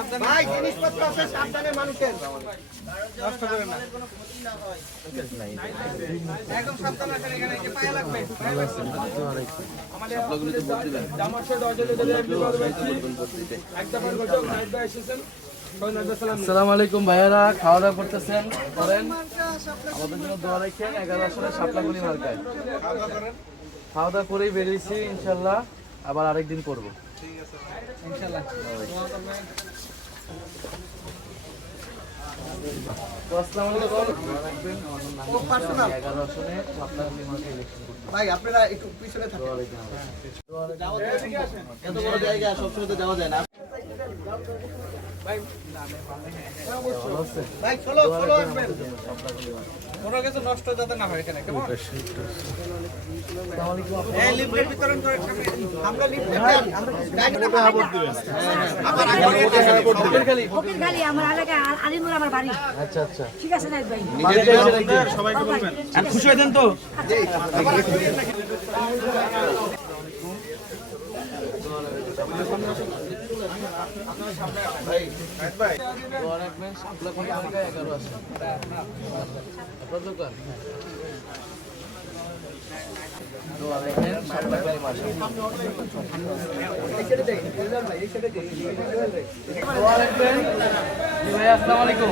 রাখেন ভাই জিনিসপত্র আছে সাবধানে মানুষের। আসসালামু আলাইকুম ভাইয়ারা খাওয়া দাওয়া করতেছেন করেন। আমাদের জন্য দোয়া রাখেন এগারো আসলে মার্কায়। খাওয়া দাওয়া করেই বেরিয়েছি ইনশাল্লাহ আবার আরেকদিন করব। ভাই আপনারা একটু পিছনে থাকেন। এত বড় জায়গা সবসময় তো যাওয়া যায় না। ভালো আছেন? ভাই চলো দোয়া চলো রাখবেন আসবেন আমাদের জন্য, শাপলাগুলি মার্কায়। কোনো কিছু নষ্ট যাতে না হয় এখানে কেমন? আসসালামু আলাইকুম বিতরণ করে আমরা আচ্ছা আচ্ছা। ঠিক আছে না ভাই খুশি হয়ে দেন তো আসসালামু আলাইকুম